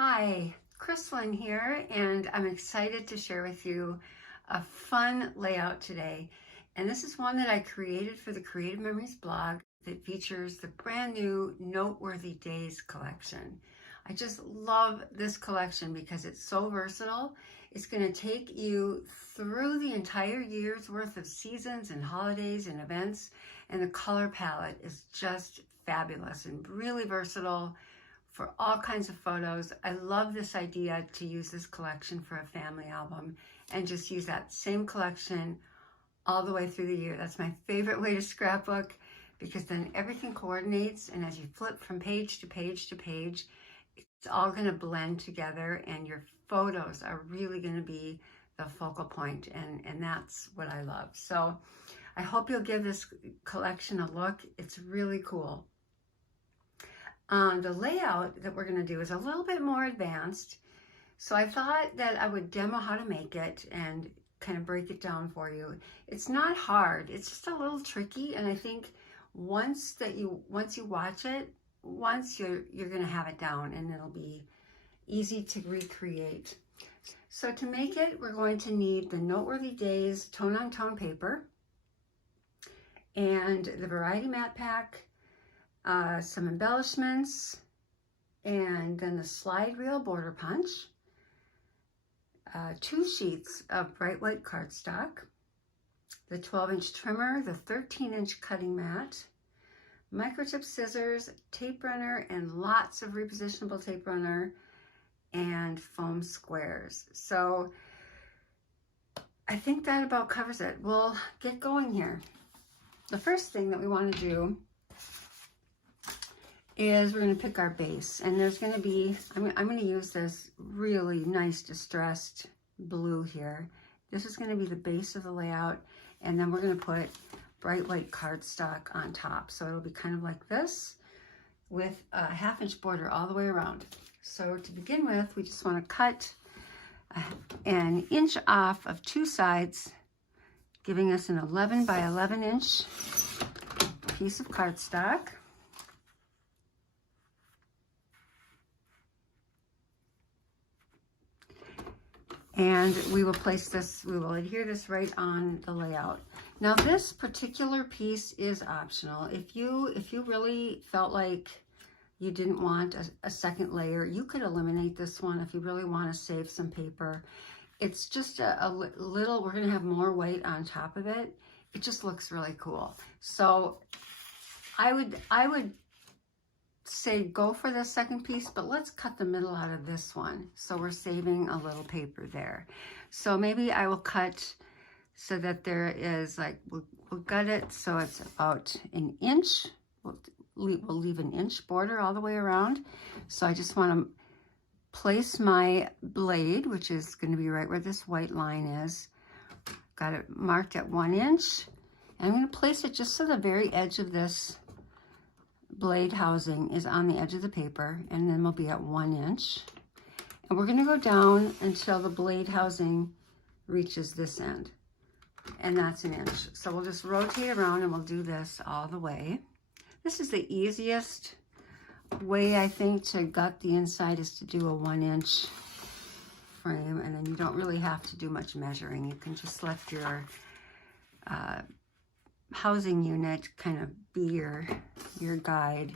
Hi, Krislyn here, and I'm excited to share with you a fun layout today. And this is one that I created for the Creative Memories blog that features the brand new Noteworthy Days collection. I just love this collection because it's so versatile. It's going to take you through the entire year's worth of seasons and holidays and events, and the color palette is just fabulous and really versatile for all kinds of photos. I love this idea to use this collection for a family album and just use that same collection all the way through the year. That's my favorite way to scrapbook because then everything coordinates, and as you flip from page to page to page, it's all going to blend together and your photos are really going to be the focal point, and that's what I love. So I hope you'll give this collection a look. It's really cool. The layout that we're going to do is a little bit more advanced, so I thought that I would demo how to make it and kind of break it down for you. It's not hard, it's just a little tricky, and I think once you watch it, you're going to have it down and it'll be easy to recreate. So to make it, we're going to need the Noteworthy Days tone-on-tone paper and the Variety Matte Pack, some embellishments, and then the slide reel border punch, 2 sheets of bright white cardstock, the 12-inch trimmer, the 13-inch cutting mat, microtip scissors, tape runner, and lots of repositionable tape runner, and foam squares. So I think that about covers it. We'll get going here. The first thing that we want to do is we're going to pick our base, and there's going to be, I'm going to use this really nice distressed blue here. This is going to be the base of the layout, and then we're going to put bright white cardstock on top. So it'll be kind of like this with a 1/2-inch border all the way around. So to begin with, we just want to cut an inch off of 2 sides, giving us an 11 by 11 inch piece of cardstock. And we will place this, we will adhere this right on the layout. Now this particular piece is optional. If you really felt like you didn't want a second layer, you could eliminate this one if you really want to save some paper. It's just a little, we're gonna have more weight on top of it. It just looks really cool. So I would say go for the second piece, but let's cut the middle out of this one. So we're saving a little paper there. So maybe I will cut so that there is like, we'll gut it so it's about an inch. We'll leave an inch border all the way around. So I just want to place my blade, which is going to be right where this white line is. Got it marked at 1 inch. And I'm going to place it just so the very edge of this blade housing is on the edge of the paper, and then we'll be at 1 inch. And we're going to go down until the blade housing reaches this end, and that's 1 inch. So we'll just rotate around and we'll do this all the way. This is the easiest way, I think, to gut the inside, is to do a 1 inch frame, and then you don't really have to do much measuring. You can just let your housing unit kind of be your guide.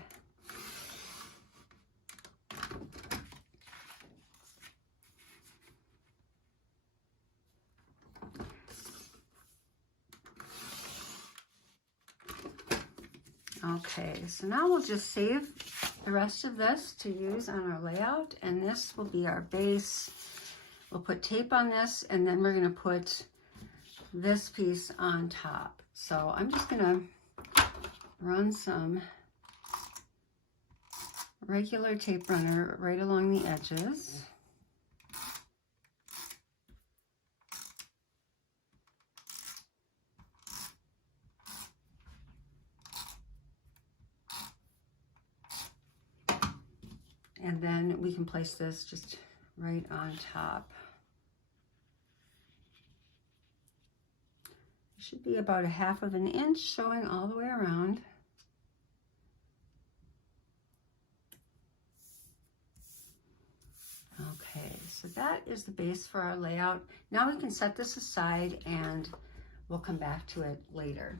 Okay, so now we'll just save the rest of this to use on our layout, and this will be our base. We'll put tape on this, and then we're going to put this piece on top. So I'm just going to run some regular tape runner right along the edges. And then we can place this just right on top. Should be about 1/2 inch showing all the way around. so that is the base for our layout. Now we can set this aside and we'll come back to it later.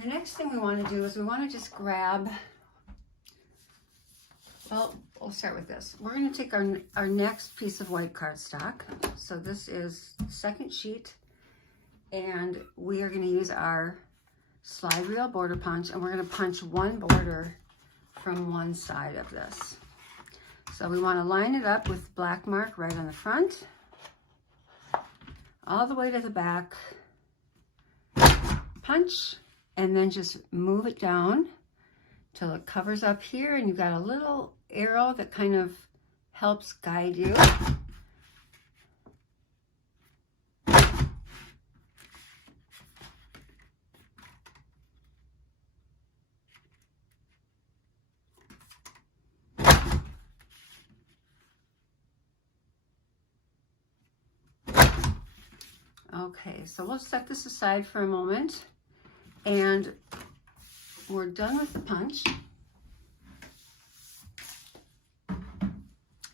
The next thing we want to do is we want to just grab, well, we'll start with this. We're going to take our next piece of white cardstock. So this is the second sheet, and we are going to use our slide reel border punch, and we're going to punch one border from one side of this. So we want to line it up with black mark right on the front, all the way to the back, punch, and then just move it down till it covers up here, and you've got a little arrow that kind of helps guide you. Okay, so we'll set this aside for a moment, and we're done with the punch.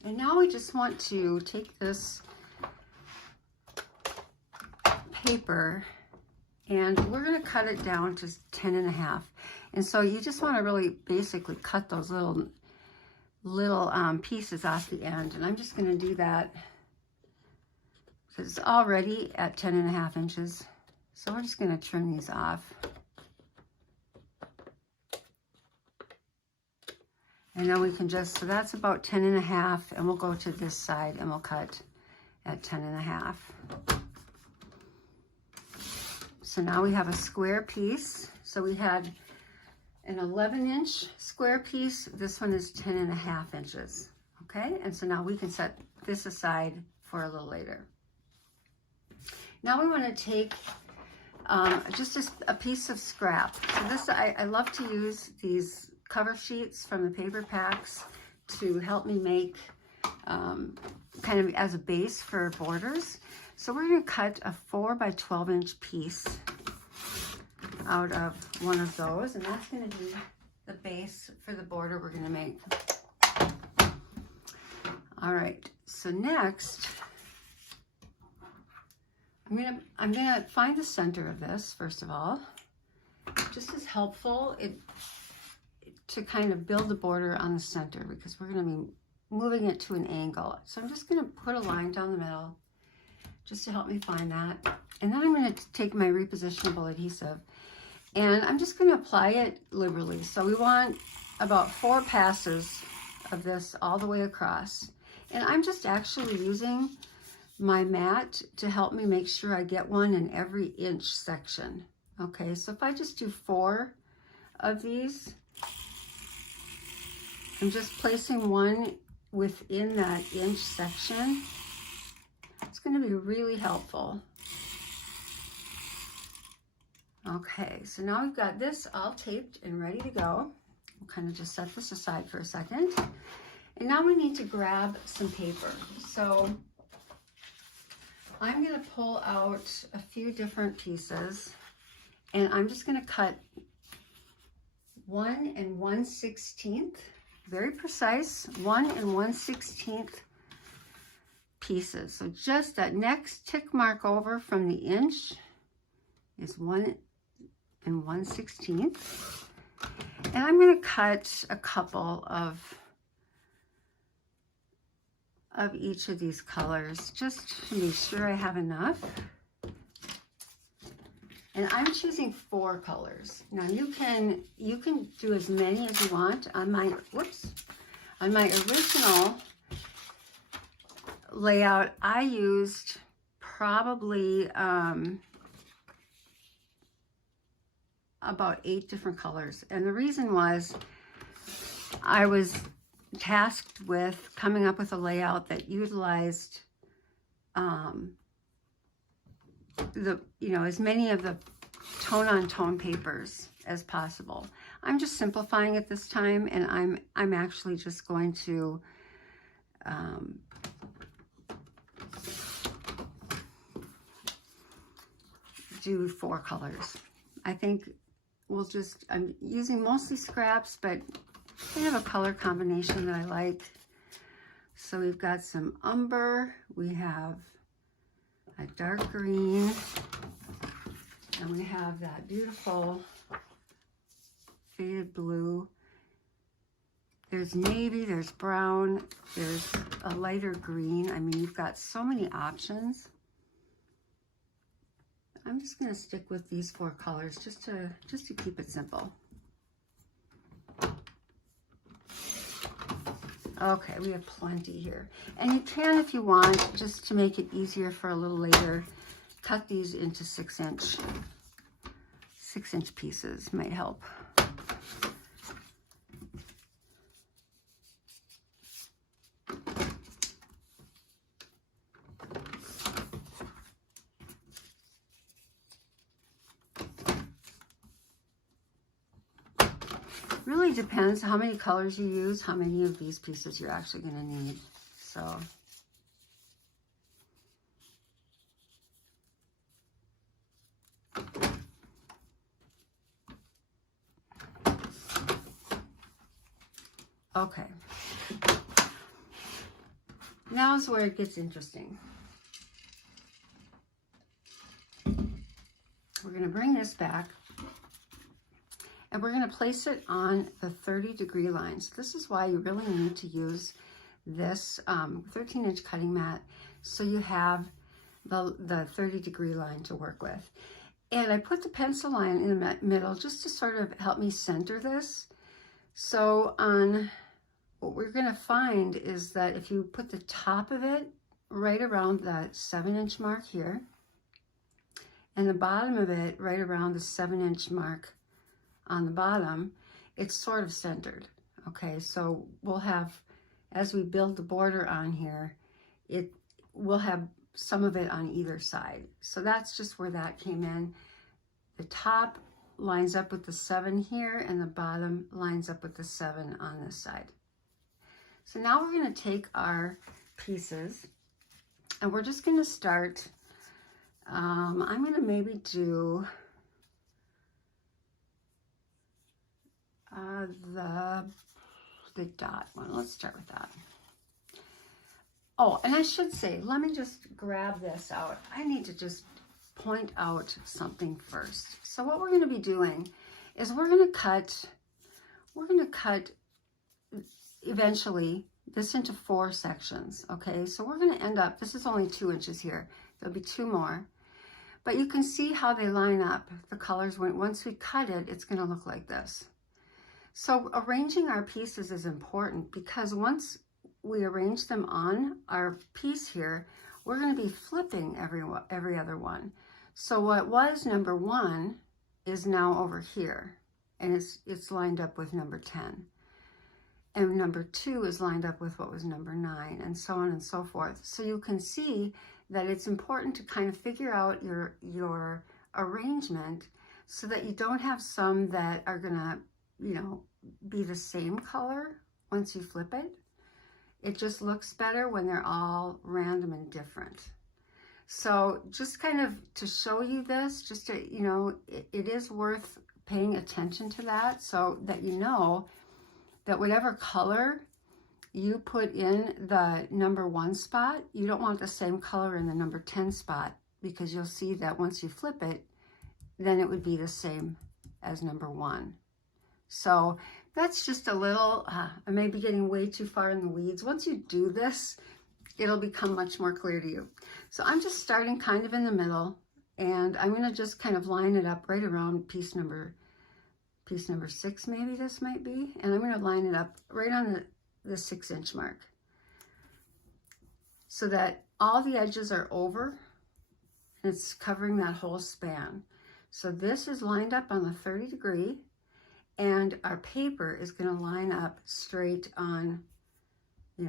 And now we just want to take this paper and we're going to cut it down to 10.5. And so you just want to really basically cut those little pieces off the end. And I'm just going to do that because it's already at 10.5 inches. So we're just going to trim these off. And then we can just, so that's about 10.5, and we'll go to this side and we'll cut at 10.5. So now we have a square piece. So we had an 11-inch square piece. This one is 10.5 inches. Okay, and so now we can set this aside for a little later. Now we want to take just a piece of scrap. So this, I love to use these cover sheets from the paper packs to help me make kind of as a base for borders. So we're going to cut a 4 by 12 inch piece out of one of those, and that's going to be the base for the border we're going to make. All right, so next I'm gonna find the center of this first of all. Just as helpful to kind of build the border on the center, because we're going to be moving it to an angle. So I'm just going to put a line down the middle just to help me find that. And then I'm going to take my repositionable adhesive and I'm just going to apply it liberally. So we want about 4 passes of this all the way across. And I'm just actually using my mat to help me make sure I get one in every inch section. Okay, so if I just do 4 of these, I'm just placing one within that inch section. It's going to be really helpful. Okay, so now we've got this all taped and ready to go. We'll kind of just set this aside for a second. And now we need to grab some paper. So I'm going to pull out a few different pieces, and I'm just going to cut 1 1/16, very precise, 1 1/16 pieces. So just that next tick mark over from the inch is 1 1/16. And I'm going to cut a couple of each of these colors just to make sure I have enough. And I'm choosing 4 colors. Now you can do as many as you want. On my original layout, I used probably about 8 different colors. And the reason was I was tasked with coming up with a layout that utilized as many of the tone-on-tone papers as possible. I'm just simplifying it this time, and I'm actually just going to do 4 colors. I think I'm using mostly scraps, but I have a color combination that I like. So we've got some umber, we have a dark green, and we have that beautiful faded blue. There's navy, there's brown, there's a lighter green. I mean, you've got so many options. I'm just going to stick with these 4 colors just to keep it simple. Okay, we have plenty here. And you can, if you want, just to make it easier for a little later, cut these into 6-inch pieces, might help. Really depends how many colors you use, how many of these pieces you're actually going to need. So okay, now's where it gets interesting. We're going to bring this back. And we're going to place it on the 30-degree lines. This is why you really need to use this 13-inch cutting mat, so you have the 30-degree line to work with. And I put the pencil line in the middle just to sort of help me center this. So what we're going to find is that if you put the top of it right around that 7-inch mark here, and the bottom of it right around the 7-inch mark on the bottom, it's sort of centered. Okay, so we'll have, as we build the border on here, we'll have some of it on either side. So that's just where that came in. The top lines up with the 7 here, and the bottom lines up with the 7 on this side. So now we're going to take our pieces, and we're just going to start. I'm going to maybe do the dot one. Let's start with that. Oh, and I should say, let me just grab this out. I need to just point out something first. So what we're going to be doing is we're going to cut eventually this into 4 sections. Okay, so we're going to end up, this is only 2 inches here. There'll be 2 more. But you can see how they line up. The colors, once we cut it, it's going to look like this. So arranging our pieces is important, because once we arrange them on our piece here, we're going to be flipping every other one. So what was number 1 is now over here, and it's lined up with number 10. And number 2 is lined up with what was number 9, and so on and so forth. So you can see that it's important to kind of figure out your arrangement so that you don't have some that are going to, be the same color once you flip it. It just looks better when they're all random and different. So just kind of to show you this, just to, it is worth paying attention to that, so that you know that whatever color you put in the number 1 spot, you don't want the same color in the number 10 spot, because you'll see that once you flip it, then it would be the same as number 1. So that's just a little, I may be getting way too far in the weeds. Once you do this, it'll become much more clear to you. So I'm just starting kind of in the middle, and I'm going to just kind of line it up right around piece number 6, maybe this might be. And I'm going to line it up right on the 6-inch mark, so that all the edges are over, and it's covering that whole span. So this is lined up on the 30-degree, and our paper is going to line up straight on,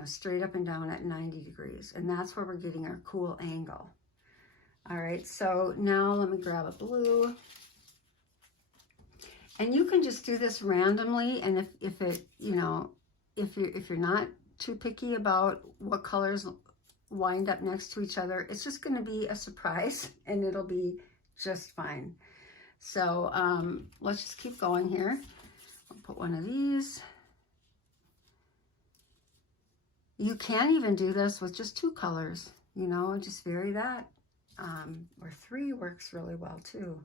straight up and down at 90 degrees. And that's where we're getting our cool angle. All right, so now let me grab a blue. And you can just do this randomly, and if you're not too picky about what colors wind up next to each other, it's just going to be a surprise, and it'll be just fine. So let's just keep going here. I'll put one of these. You can even do this with just 2 colors, you know, just vary that. Or 3 works really well too.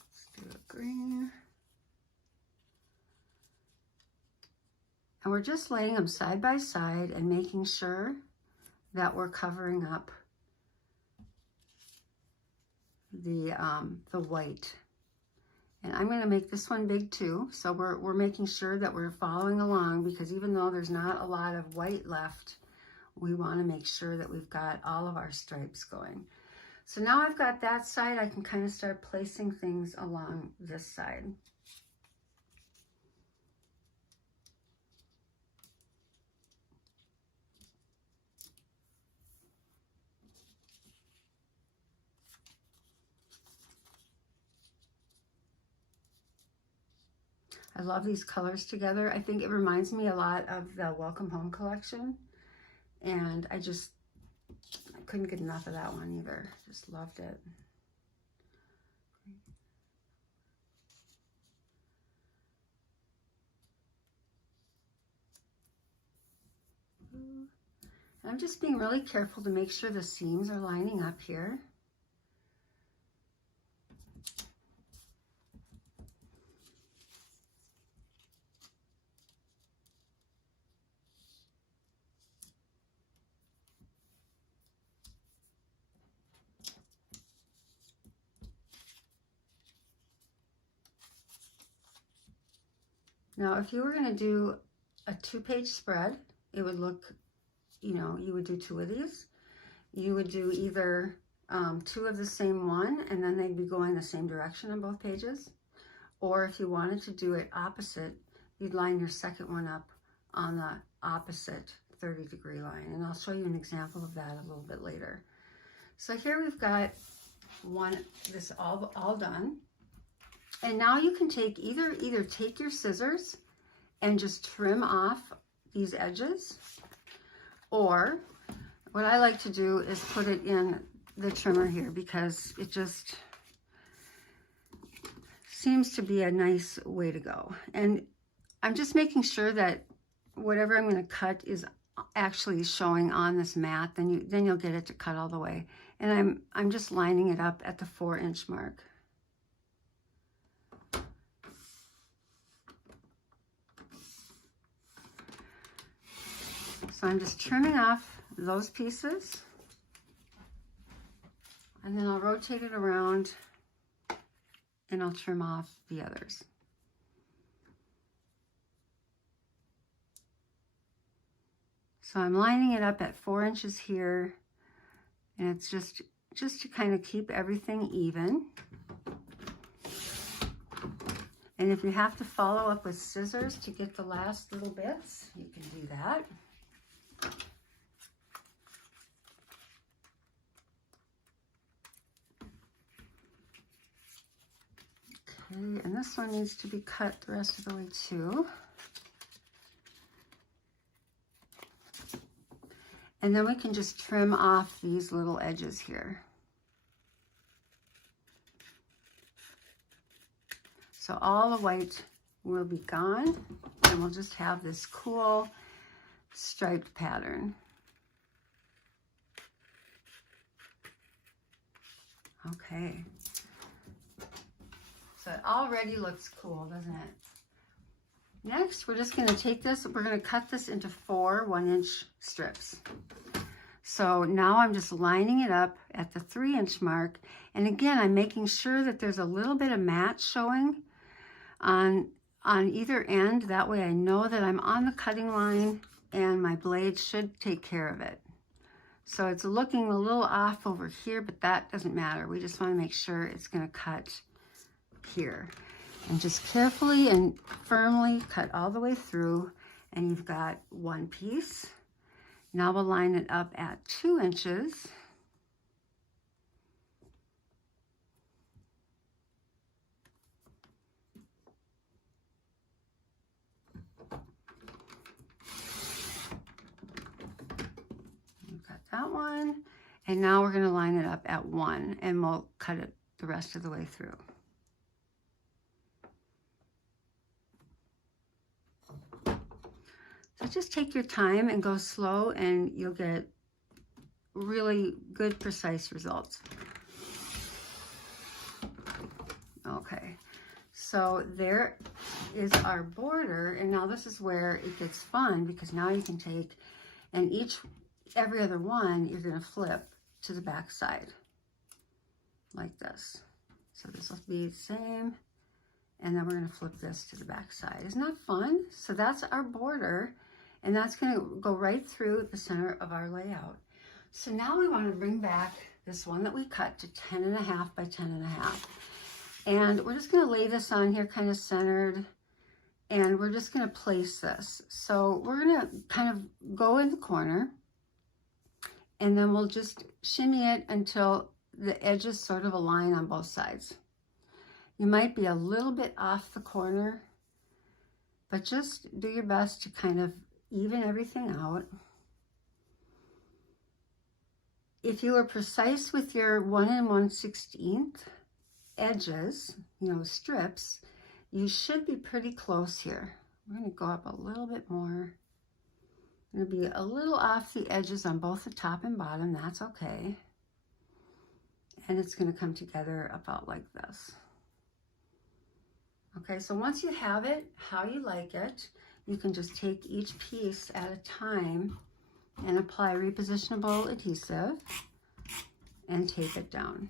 Let's do a green. And we're just laying them side by side and making sure that we're covering up the white. And I'm going to make this one big too. So we're making sure that we're following along, because even though there's not a lot of white left, we want to make sure that we've got all of our stripes going. So now I've got that side, I can kind of start placing things along this side. I love these colors together. I think it reminds me a lot of the Welcome Home collection. And I couldn't get enough of that one either. Just loved it. And I'm just being really careful to make sure the seams are lining up here. Now, if you were going to do a 2-page spread, it would look, you know, you would do 2 of these. You would do either 2 of the same one, and then they'd be going the same direction on both pages. Or if you wanted to do it opposite, you'd line your second one up on the opposite 30-degree line. And I'll show you an example of that a little bit later. So here we've got this all done. And now you can take either take your scissors and just trim off these edges, or what I like to do is put it in the trimmer here, because it just seems to be a nice way to go. And I'm just making sure that whatever I'm going to cut is actually showing on this mat, then you'll get it to cut all the way. And I'm just lining it up at the 4-inch mark. So I'm just trimming off those pieces, and then I'll rotate it around and I'll trim off the others. So I'm lining it up at 4 inches here, and it's just to kind of keep everything even. And if you have to follow up with scissors to get the last little bits, you can do that. Okay, and this one needs to be cut the rest of the way too. And then we can just trim off these little edges here. So all the white will be gone, and we'll just have this cool striped pattern. Okay. So it already looks cool, doesn't it? Next, we're just going to take this, we're going to cut this into 4 1-inch strips. So now I'm just lining it up at the 3-inch mark. And again, I'm making sure that there's a little bit of mat showing on either end. That way I know that I'm on the cutting line and my blade should take care of it. So it's looking a little off over here, but that doesn't matter. We just want to make sure it's going to cut here. And just carefully and firmly cut all the way through, and you've got one piece. Now we'll line it up at 2 inches. We've got that one. And now we're going to line it up at 1, and we'll cut it the rest of the way through. So just take your time and go slow, and you'll get really good, precise results. Okay, so there is our border, and now this is where it gets fun, because now you can take, and every other one you're going to flip to the back side like this. So this will be the same, and then we're going to flip this to the back side. Isn't that fun? So that's our border, and that's going to go right through the center of our layout. So now we want to bring back this one that we cut to 10.5 by 10.5. And we're just going to lay this on here kind of centered, and we're just going to place this. So we're going to kind of go in the corner, and then we'll just shimmy it until the edges sort of align on both sides. You might be a little bit off the corner, but just do your best to kind of even everything out. If you were precise with your 1 1/16 edges, strips, you should be pretty close here. We're going to go up a little bit more. I'm going to be a little off the edges on both the top and bottom. That's okay. And it's going to come together about like this. Okay, so once you have it how you like it, you can just take each piece at a time and apply repositionable adhesive and tape it down.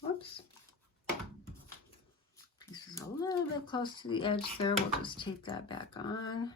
Whoops. This is a little bit close to the edge there. We'll just take that back on.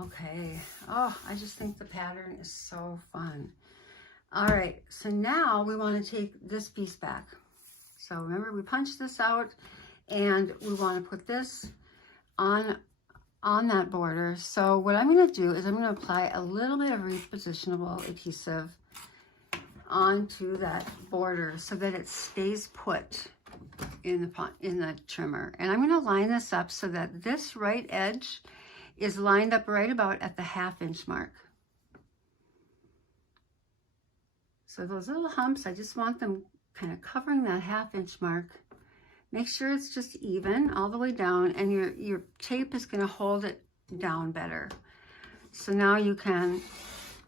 Okay. Oh, I just think the pattern is so fun. All right. So now we want to take this piece back. So remember, we punched this out, and we want to put this on that border. So what I'm going to do is I'm going to apply a little bit of repositionable adhesive onto that border so that it stays put in the trimmer. And I'm going to line this up so that this right edge is lined up right about at the 1/2 inch mark. So those little humps, I just want them kind of covering that 1/2 inch mark. Make sure it's just even all the way down, and your tape is going to hold it down better. So now you can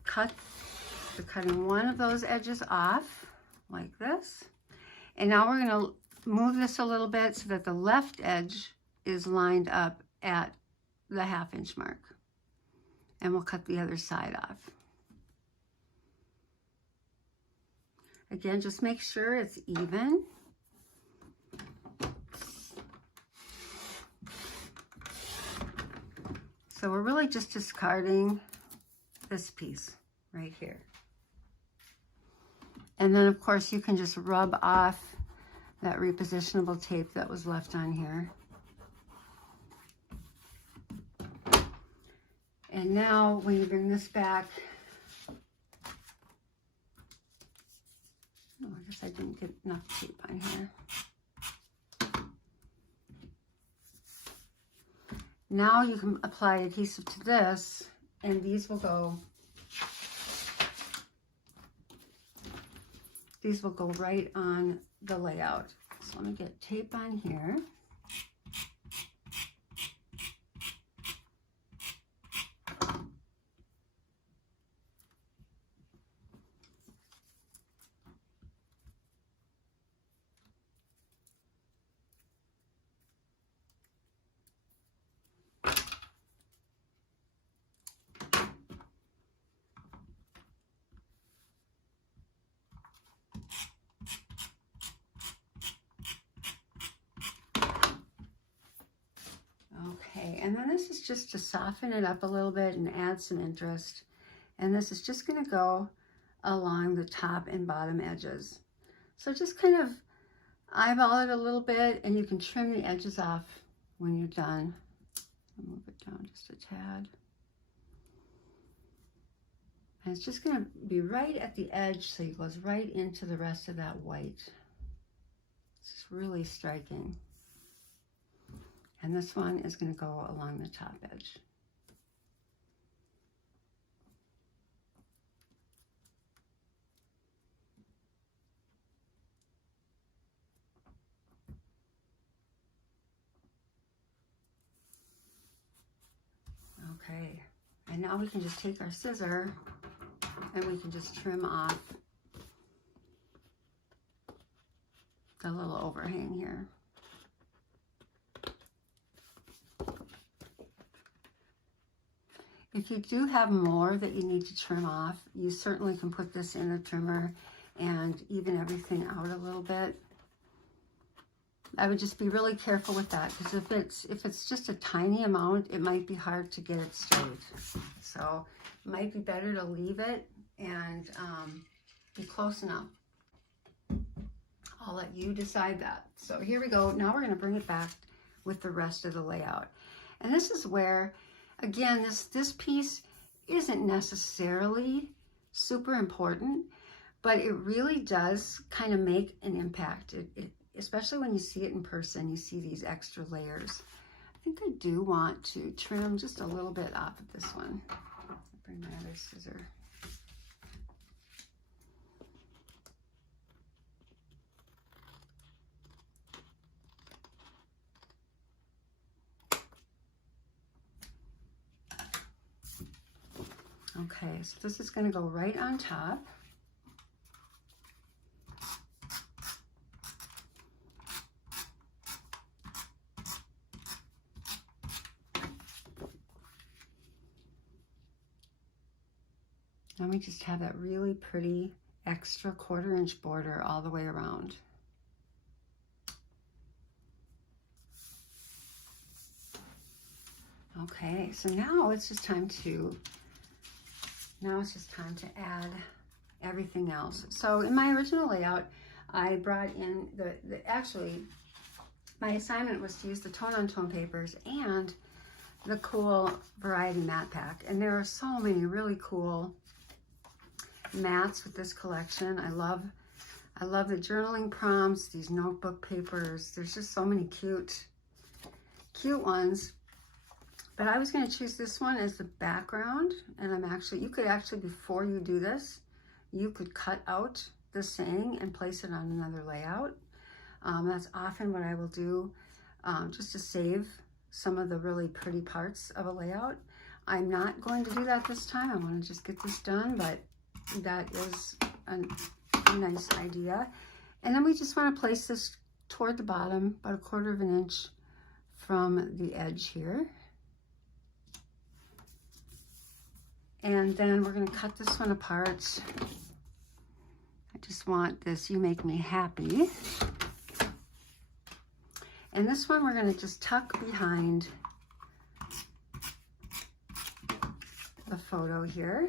cutting one of those edges off like this. And now we're going to move this a little bit so that the left edge is lined up at the 1/2 inch mark, and we'll cut the other side off. Again, just make sure it's even. So we're really just discarding this piece right here. And then of course you can just rub off that repositionable tape that was left on here. And now when you bring this back, oh, I guess I didn't get enough tape on here. Now you can apply adhesive to this, and these will go these will go right on the layout. So let me get tape on here. Okay, and then this is just to soften it up a little bit and add some interest. And this is just going to go along the top and bottom edges. So just kind of eyeball it a little bit, and you can trim the edges off when you're done. I'll move it down just a tad. And it's just going to be right at the edge, so it goes right into the rest of that white. It's really striking. And this one is going to go along the top edge. Okay, and now we can just take our scissor and we can just trim off the little overhang here. If you do have more that you need to trim off, you certainly can put this in a trimmer and even everything out a little bit. I would just be really careful with that, because if it's just a tiny amount, it might be hard to get it straight. So it might be better to leave it and be close enough. I'll let you decide that. So here we go. Now we're going to bring it back with the rest of the layout. And this is where, again, this piece isn't necessarily super important, but it really does kind of make an impact. Especially when you see it in person, you see these extra layers. I think I do want to trim just a little bit off of this one. I'll bring my other scissor. Okay, so this is going to go right on top. And we just have that really pretty extra 1/4 inch border all the way around. Okay, so now it's just time to add everything else. So in my original layout, I brought in actually my assignment was to use the tone-on-tone papers and the cool variety matte pack. And there are so many really cool mattes with this collection. I love the journaling prompts, these notebook papers. There's just so many cute ones. But I was going to choose this one as the background, and you could actually, before you do this, you could cut out the saying and place it on another layout. That's often what I will do, just to save some of the really pretty parts of a layout. I'm not going to do that this time. I want to just get this done, but that is a nice idea. And then we just want to place this toward the bottom, about 1/4 inch from the edge here. And then we're going to cut this one apart. I just want this, "You Make Me Happy." And this one we're going to just tuck behind the photo here.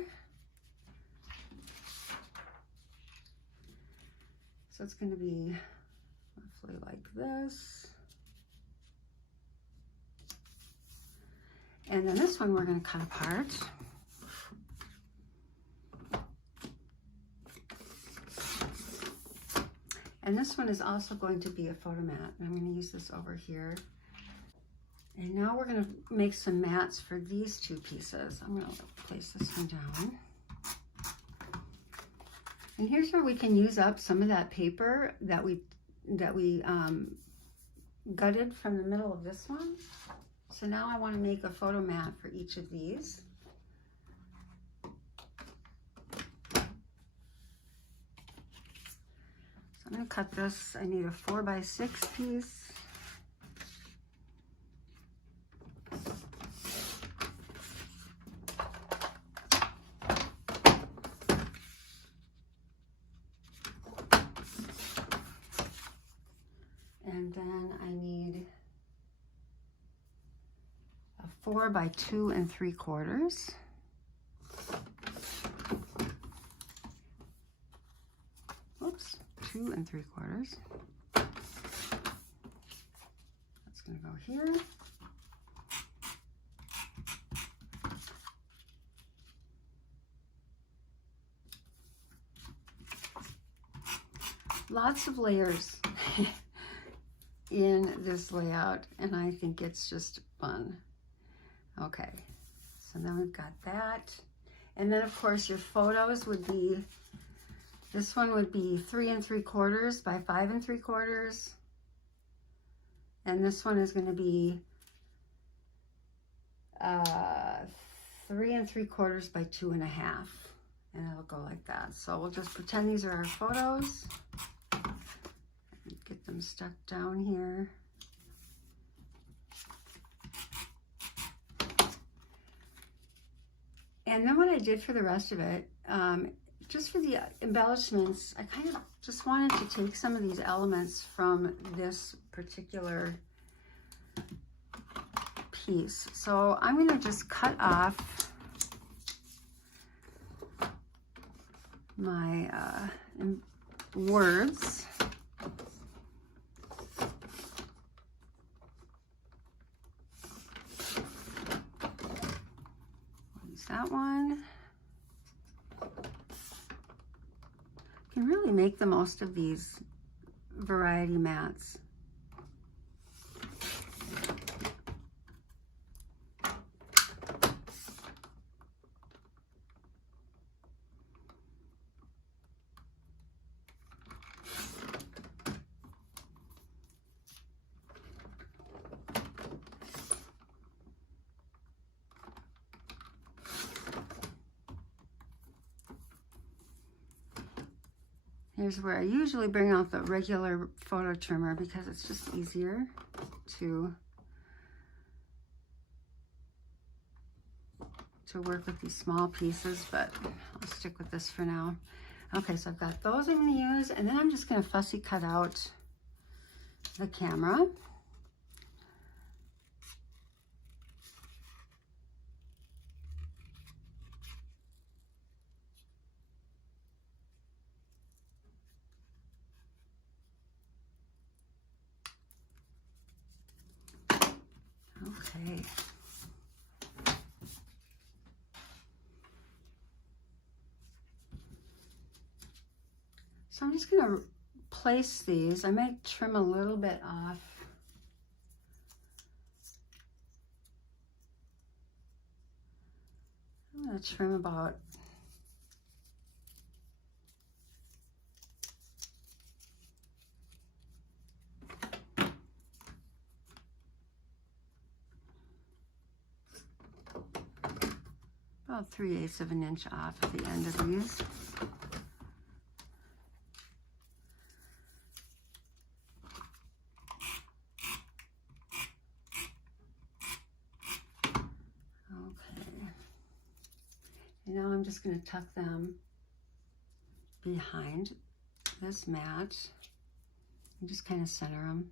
So it's going to be roughly like this. And then this one we're going to cut apart. And this one is also going to be a photo mat. And I'm going to use this over here. And now we're going to make some mats for these two pieces. I'm going to place this one down. And here's where we can use up some of that paper that we gutted from the middle of this one. So now I want to make a photo mat for each of these. So I'm going to cut this. I need a 4x6 piece. And then I need a 4 by 2 3/4. Oops, 2 3/4. That's going to go here. Lots of layers in this layout, and I think it's just fun. Okay, so then we've got that. And then of course your photos would be, this one would be 3 3/4 by 5 3/4. And this one is going to be 3 3/4 by 2 1/2. And it'll go like that. So we'll just pretend these are our photos. Get them stuck down here. And then what I did for the rest of it, just for the embellishments, I kind of just wanted to take some of these elements from this particular piece. So I'm going to just cut off my words. That one. You can really make the most of these variety mats. Here's where I usually bring out the regular photo trimmer because it's just easier to work with these small pieces, but I'll stick with this for now. Okay, so I've got those I'm going to use, and then I'm just going to fussy cut out the camera. Okay. So I'm just going to place these. I might trim a little bit off. I'm going to trim about about 3/8 of an inch off at the end of these. Now I'm just going to tuck them behind this mat and just kind of center them.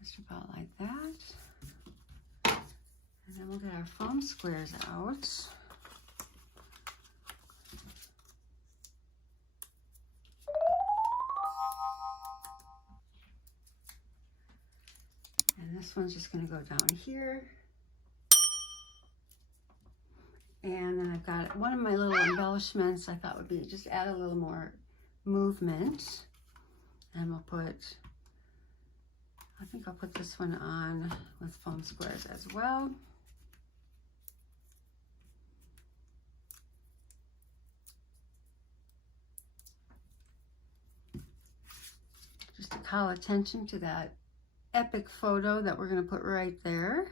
Just about like that. And then we'll get our foam squares out. This one's just going to go down here. And then I've got one of my little embellishments I thought would be just add a little more movement. And we'll put, I think I'll put this one on with foam squares as well. Just to call attention to that epic photo that we're going to put right there.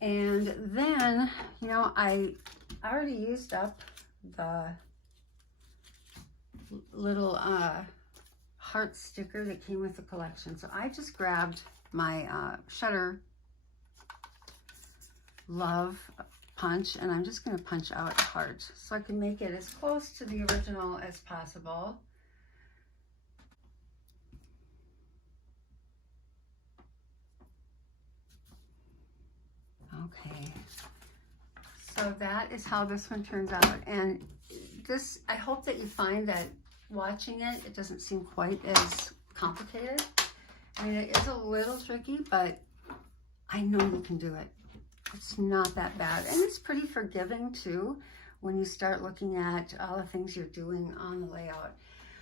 And then, you know, I already used up the little heart sticker that came with the collection. So I just grabbed my Shutter Love punch, and I'm just going to punch out a heart so I can make it as close to the original as possible. Okay, so that is how this one turns out. And this, I hope that you find that watching it, it doesn't seem quite as complicated. I mean, it is a little tricky, but I know you can do it. It's not that bad. And it's pretty forgiving too when you start looking at all the things you're doing on the layout.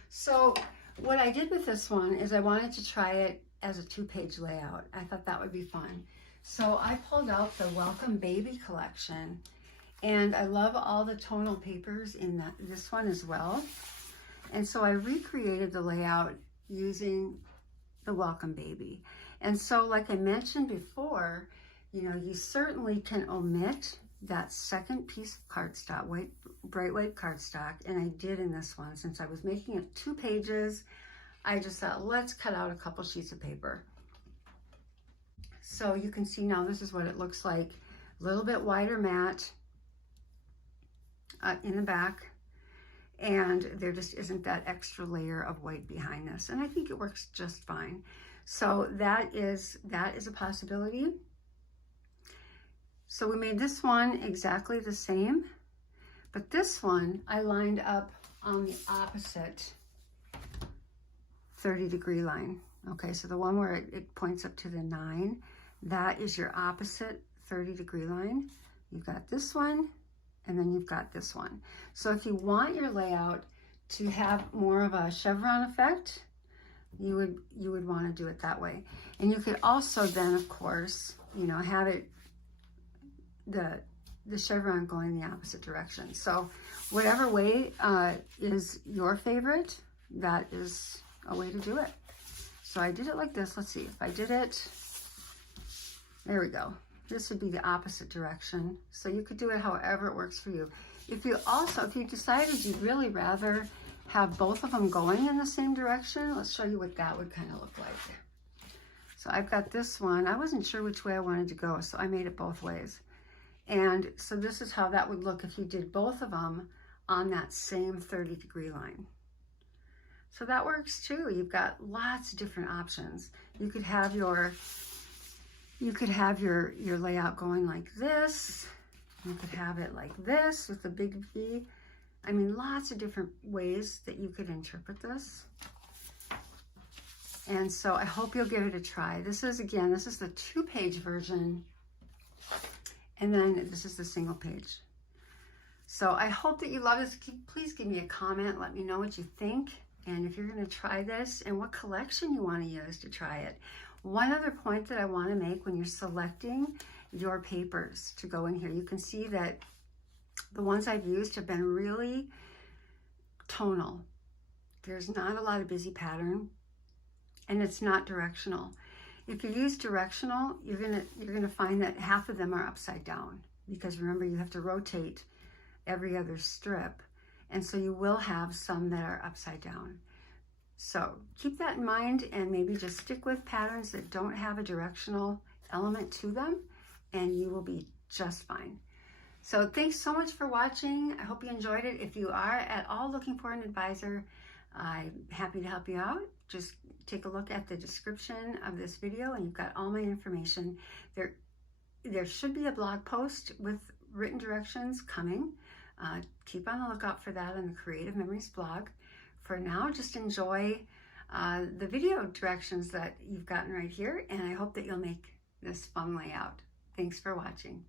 So what I did with this one is I wanted to try it as a 2-page layout. I thought that would be fun. So I pulled out the Welcome Baby collection, and I love all the tonal papers in this one as well. And so I recreated the layout using the Welcome Baby. And so like I mentioned before, you know, you certainly can omit that second piece of cardstock, bright white cardstock, and I did in this one. Since I was making it 2 pages, I just thought, let's cut out a couple sheets of paper. So you can see now this is what it looks like. A little bit wider matte in the back, and there just isn't that extra layer of white behind this, and I think it works just fine. So that is a possibility. So we made this one exactly the same, but this one I lined up on the opposite 30-degree line. Okay, so the one where it points up to the 9, that is your opposite 30-degree line. You've got this one, and then you've got this one. So if you want your layout to have more of a chevron effect, you would want to do it that way. And you could also then, of course, you know, have it the chevron going the opposite direction. So whatever way is your favorite, that is a way to do it. So I did it like this. Let's see if I did it. There we go. This would be the opposite direction. So you could do it however it works for you. If you decided you'd really rather have both of them going in the same direction, let's show you what that would kind of look like. So I've got this one. I wasn't sure which way I wanted to go, so I made it both ways. And so this is how that would look if you did both of them on that same 30-degree line. So that works too. You've got lots of different options. You could have your layout going like this. You could have it like this with the big V. I mean, lots of different ways that you could interpret this. And so I hope you'll give it a try. This is the 2-page version. And then this is the single page. So I hope that you love this. Please give me a comment. Let me know what you think. And if you're going to try this and what collection you want to use to try it. One other point that I want to make when you're selecting your papers to go in here, you can see that the ones I've used have been really tonal. There's not a lot of busy pattern, and it's not directional. If you use directional, you're gonna find that half of them are upside down, because remember, you have to rotate every other strip, and so you will have some that are upside down. So keep that in mind, and maybe just stick with patterns that don't have a directional element to them, and you will be just fine. So thanks so much for watching. I hope you enjoyed it. If you are at all looking for an advisor, I'm happy to help you out. Just take a look at the description of this video, and you've got all my information. There should be a blog post with written directions coming. Keep on the lookout for that on the Creative Memories blog. For now, just enjoy the video directions that you've gotten right here, and I hope that you'll make this fun layout. Thanks for watching.